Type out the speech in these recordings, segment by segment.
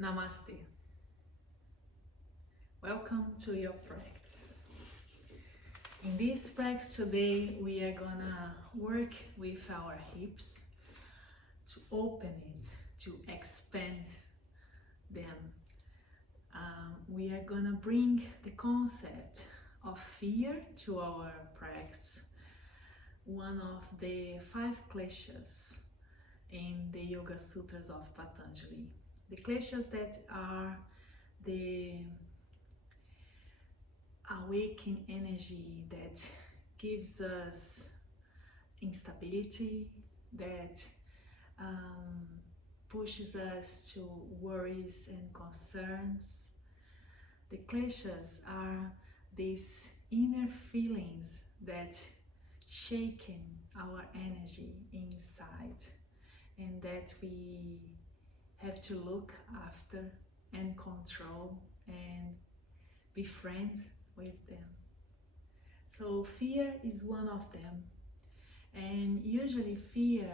Namaste. Welcome to your practice. In this practice today, we are gonna work with our hips to open it, to expand them. We are gonna bring the concept of fear to our practice, one of the 5 Kleshas in the Yoga Sutras of Patanjali. The Kleshas that are the awakening energy that gives us instability, that pushes us to worries and concerns. The kleshas are these inner feelings that shaken our energy inside and that we have to look after and control and befriend with them. So fear is one of them, and usually fear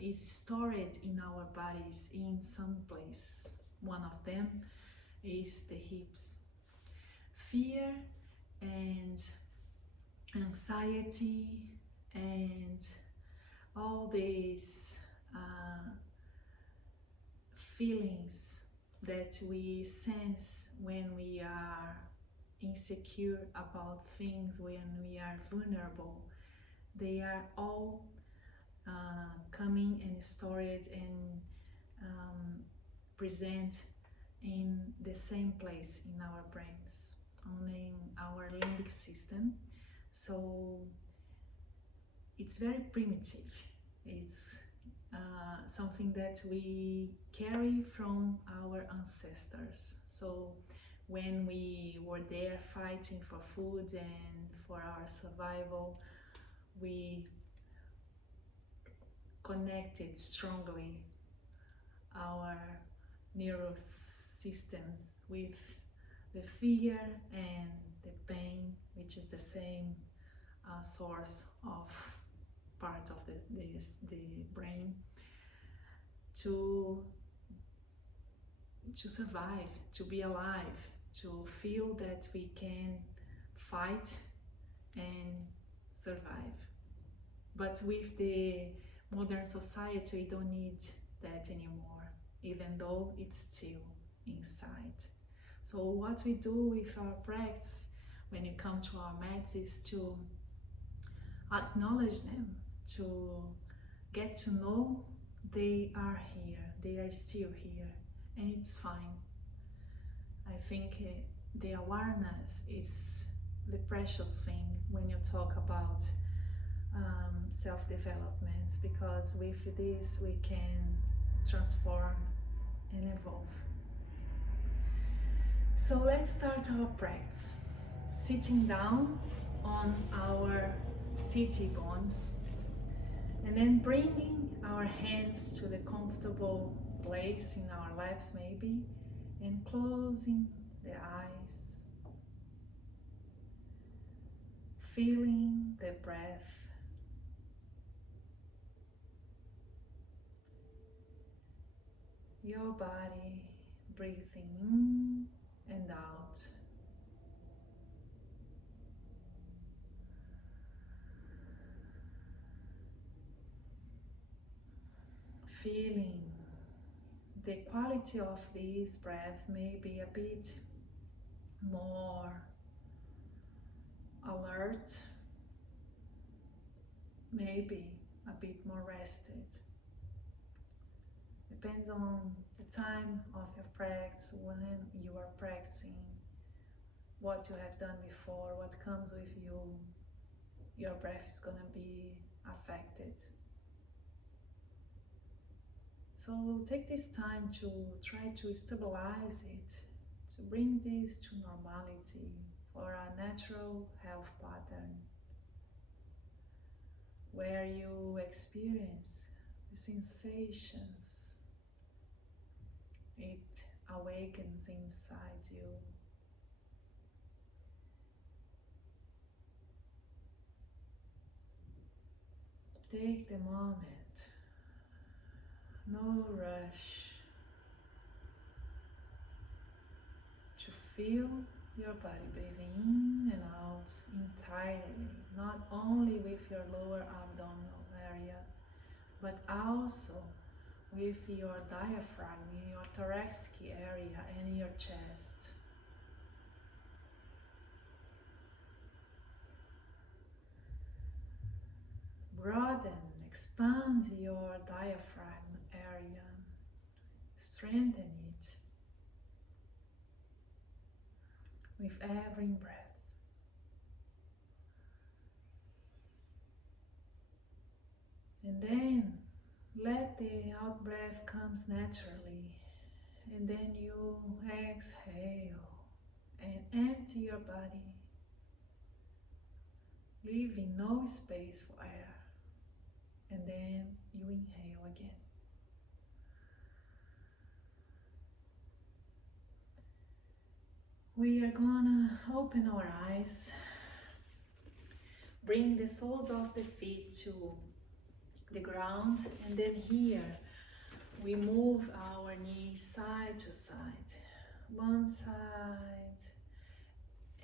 is stored in our bodies in some place. One of them is the hips. Fear and anxiety and all these feelings that we sense when we are insecure about things, when we are vulnerable, they are all coming and stored and present in the same place in our brains, in our limbic system. So it's very primitive. It's something that we carry from our ancestors. So when we were there fighting for food and for our survival, we connected strongly our neural systems with the fear and the pain, which is the same source of part of the brain, to survive, to be alive, to feel that we can fight and survive. But with the modern society, we don't need that anymore, even though it's still inside. So what we do with our practice when you come to our mats is to acknowledge them, to get to know they are here, they are still here, and it's fine. I think the awareness is the precious thing when you talk about self-development, because with this we can transform and evolve. So let's start our practice. Sitting down on our sitting bones, and then bringing our hands to the comfortable place in our laps maybe, and closing the eyes, feeling the breath, your body breathing in and out. Feeling the quality of this breath may be a bit more alert, maybe a bit more rested. Depends on the time of your practice, when you are practicing, what you have done before, what comes with you, your breath is gonna be affected. So take this time to try to stabilize it, to bring this to normality for a natural health pattern where you experience the sensations. It awakens inside you. Take the moment, no rush. Feel your body breathing in and out entirely, not only with your lower abdominal area, but also with your diaphragm, in your thoracic area and your chest. Broaden, expand your diaphragm area, strengthen it with every breath. And then let the out breath comes naturally. And then you exhale and empty your body, leaving no space for air. And then you inhale again. We are gonna open our eyes, bring the soles of the feet to the ground, and then here we move our knees side to side, one side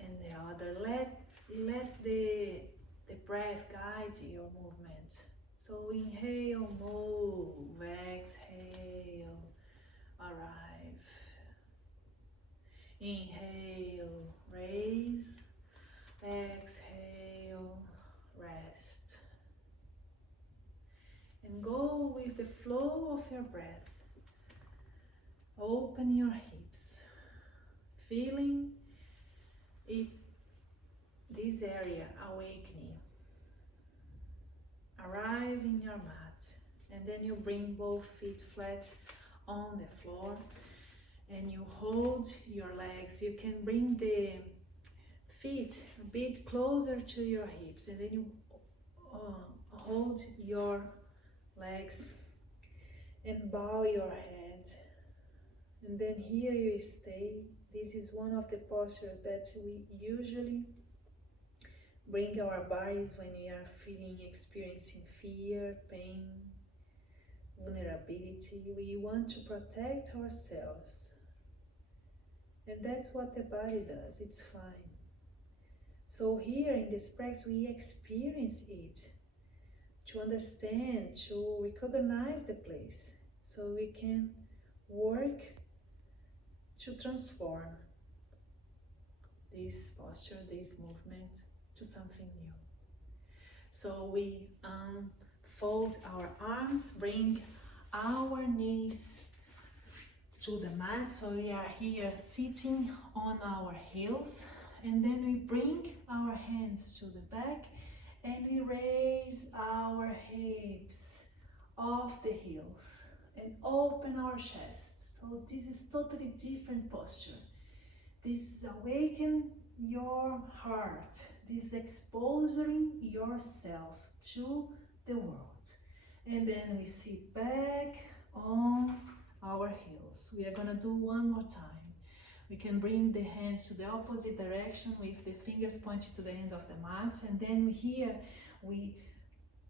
and the other. Let the breath guide your movement. So inhale, move, exhale, arrive. Inhale, raise, exhale, rest. And go with the flow of your breath. Open your hips, feeling it, this area awakening. Arrive in your mat, and then you bring both feet flat on the floor and you hold your legs. You can bring the feet a bit closer to your hips, and then you hold your legs and bow your head, and then here you stay. This is one of the postures that we usually bring our bodies when we are experiencing fear, pain, vulnerability. We want to protect ourselves, and that's what the body does. It's fine. So here in this practice we experience it, to understand, to recognize the place, so we can work to transform this posture, this movement, to something new. So we unfold our arms, bring our knees to the mat, so we are here sitting on our heels, and then we bring our hands to the back and we raise our hips off the heels and open our chest. So this is totally different posture. This awaken your heart, this exposing yourself to the world. And then we sit back on our heels. We are gonna do one more time. We can bring the hands to the opposite direction with the fingers pointed to the end of the mat, and then here we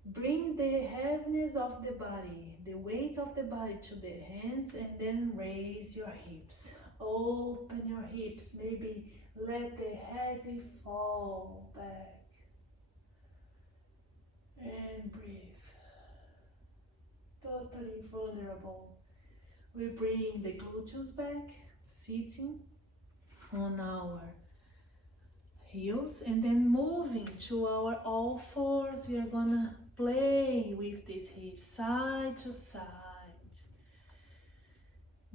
bring the heaviness of the body, the weight of the body to the hands, and then raise your hips. Open your hips, maybe let the head fall back and breathe. Totally vulnerable. We bring the gluteus back, sitting on our heels, and then moving to our all fours. We are gonna play with these hips side to side,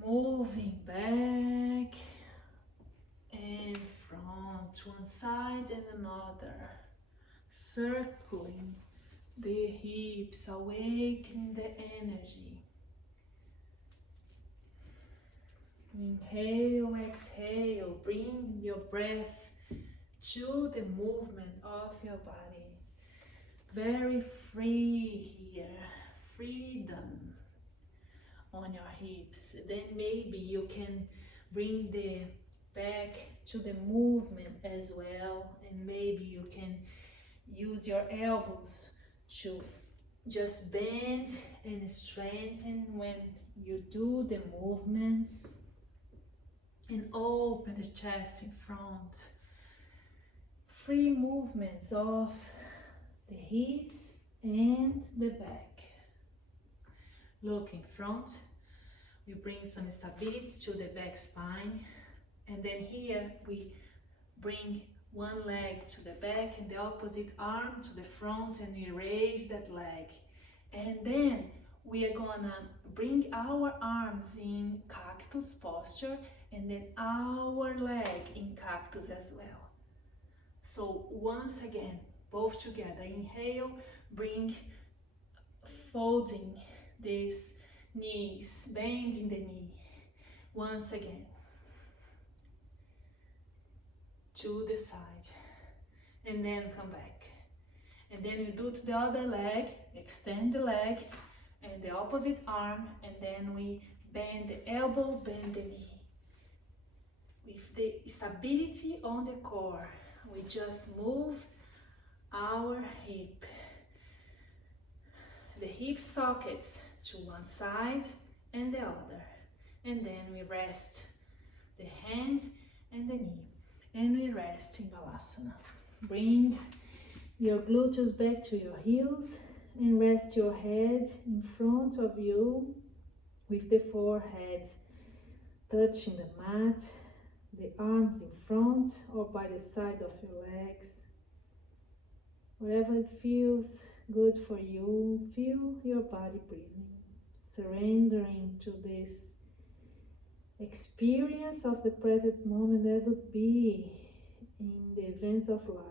moving back and front to one side and another, circling the hips, awakening the energy. Inhale, exhale, bring your breath to the movement of your body. Very free here, freedom on your hips. Then maybe you can bring the back to the movement as well, and maybe you can use your elbows to just bend and strengthen when you do the movements. and open the chest in front. Free movements of the hips and the back. Look in front. We bring some stability to the back spine, and then here we bring one leg to the back and the opposite arm to the front, and we raise that leg. And then we are gonna bring our arms in cactus posture and then our leg in cactus as well. So once again, both together. Inhale, bring, folding these knees, bending the knee. Once again. To the side. And then come back. And then we do to the other leg, extend the leg and the opposite arm, and then we bend the elbow, bend the knee. With the stability on the core, we just move our hip, the hip sockets to one side and the other, and then we rest the hand and the knee, and we rest in Balasana. Bring your glutes back to your heels and rest your head in front of you with the forehead touching the mat, the arms in front or by the side of your legs. Wherever it feels good for you, feel your body breathing, surrendering to this experience of the present moment as would be in the events of life.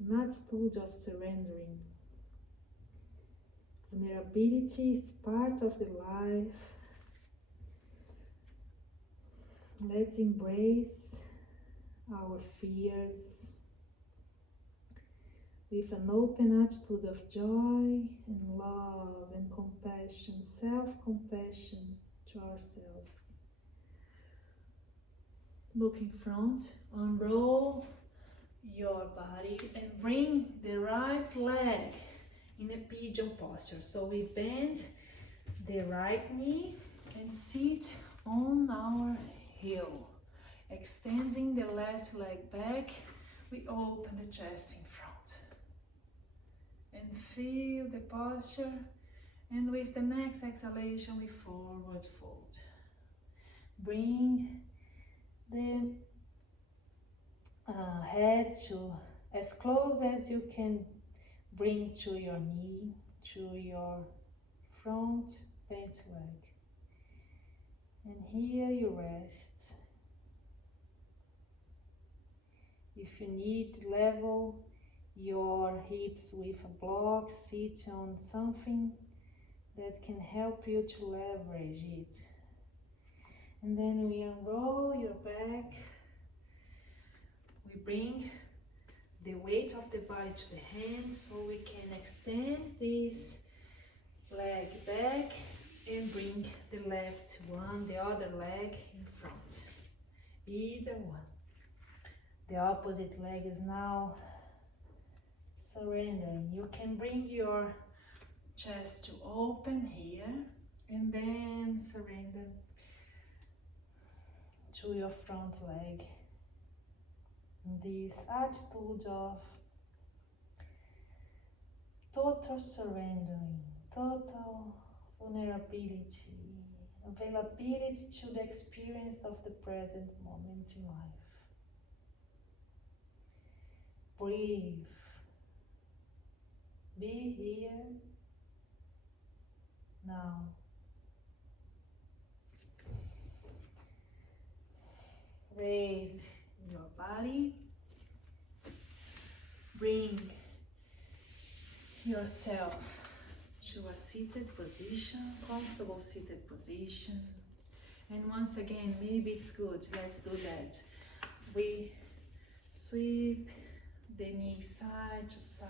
An attitude of surrendering. Vulnerability is part of the life. Let's embrace our fears with an open attitude of joy and love and compassion, self-compassion to ourselves. Look in front, unroll your body and bring the right leg in a pigeon posture. So we bend the right knee and sit on our heel. Extending the left leg back, we open the chest in front. And feel the posture. And with the next exhalation, we forward fold. Bring the head to as close as you can bring to your knee, to your front bent leg. And here you rest. If you need to level your hips with a block, sit on something that can help you to leverage it. And then we unroll your back. We bring the weight of the body to the hands so we can extend this leg back and bring the left one, the other leg in front. Either one. The opposite leg is now surrendering. You can bring your chest to open here and then surrender to your front leg. This attitude of total surrendering, total vulnerability, availability to the experience of the present moment in life. Breathe. Be here now. Raise your body. Bring yourself to a seated position, comfortable seated position. And once again, maybe it's good, let's do that. We sweep the knee side to side.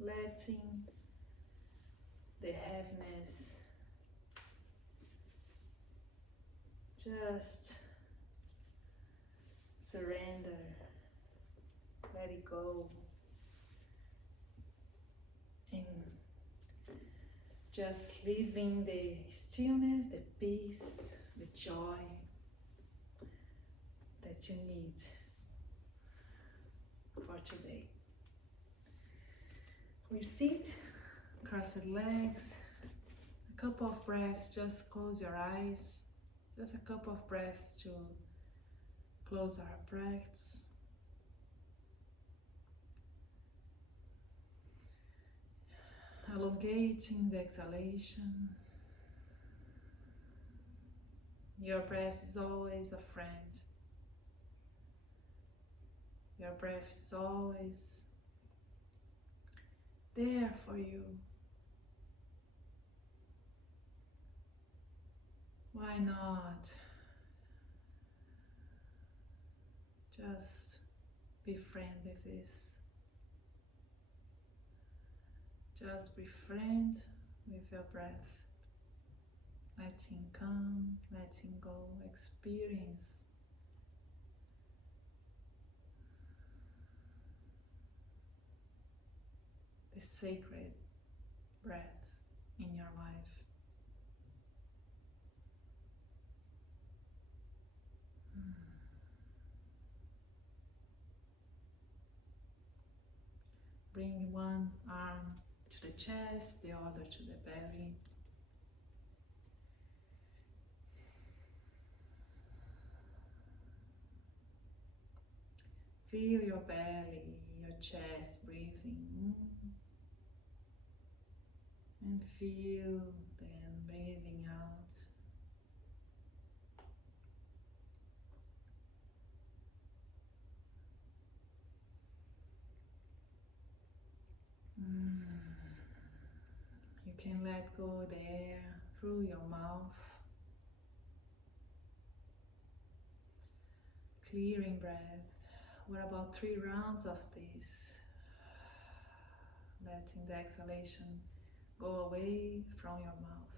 Letting the heaviness just surrender, let it go, and just living the stillness, the peace, the joy that you need for today. We sit, crossed legs, a couple of breaths, just close your eyes, just a couple of breaths to close our breaths. Elongating the exhalation. Your breath is always a friend. Your breath is always there for you. Why not just be friend with this? Just be friend with your breath. Letting come, letting go, experience the sacred breath in your life. Bring one arm to the chest, the other to the belly. Feel your belly, your chest breathing. And feel them breathing out. You can let go the air through your mouth. Clearing breath. What about 3 rounds of this? Letting the exhalation go away from your mouth.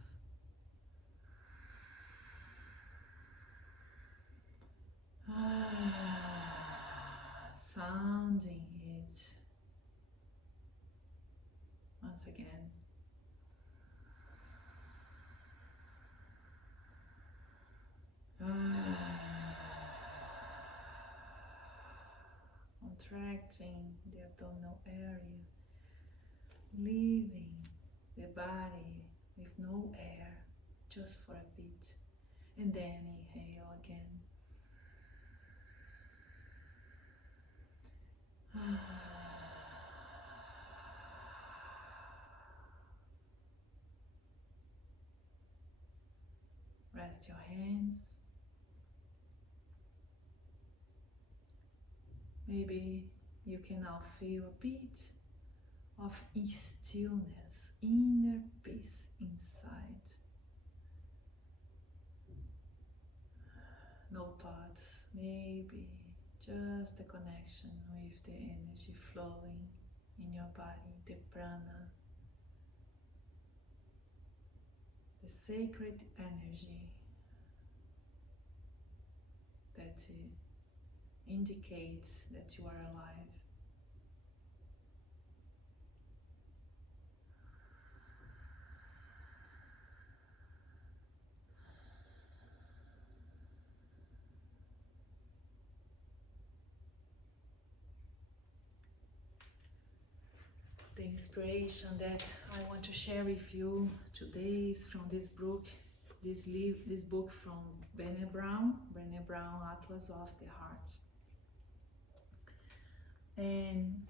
Sounding it once again. Contracting the abdominal area, leaving the body with no air, just for a bit, and then inhale again. Rest your hands. Maybe you can now feel a bit of stillness, inner peace inside. No thoughts, maybe just the connection with the energy flowing in your body, the prana, the sacred energy that indicates that you are alive. The inspiration that I want to share with you today is from this book, this book from Brené Brown, Atlas of the Heart. And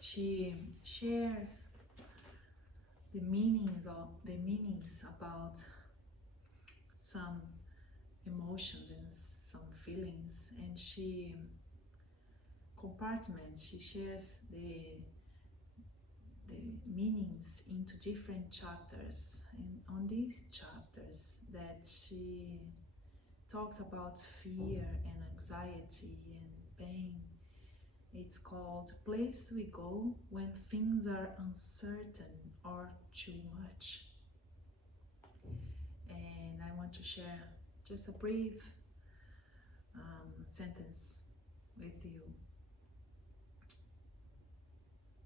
she shares the meanings about some emotions and some feelings, and she shares the meanings into different chapters, and on these chapters that she talks about fear and anxiety and pain, it's called Place We Go When Things Are Uncertain or Too Much. And I want to share just a brief sentence with you.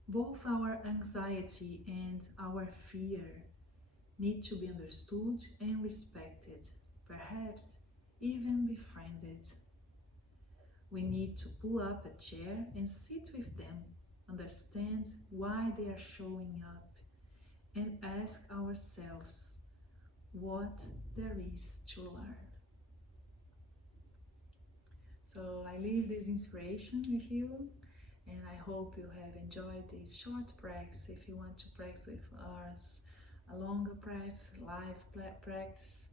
Both our anxiety and our fear need to be understood and respected, perhaps even befriended. We need to pull up a chair and sit with them, understand why they are showing up, and ask ourselves what there is to learn. So I leave this inspiration with you, and I hope you have enjoyed this short practice. If you want to practice with us, a longer practice, live practice,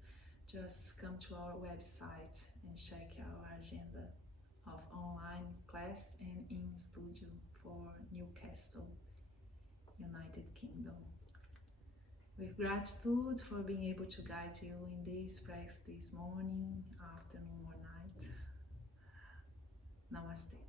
just come to our website and check our agenda of online class and in studio for Newcastle, United Kingdom. With gratitude for being able to guide you in this practice this morning, afternoon or night. Namaste.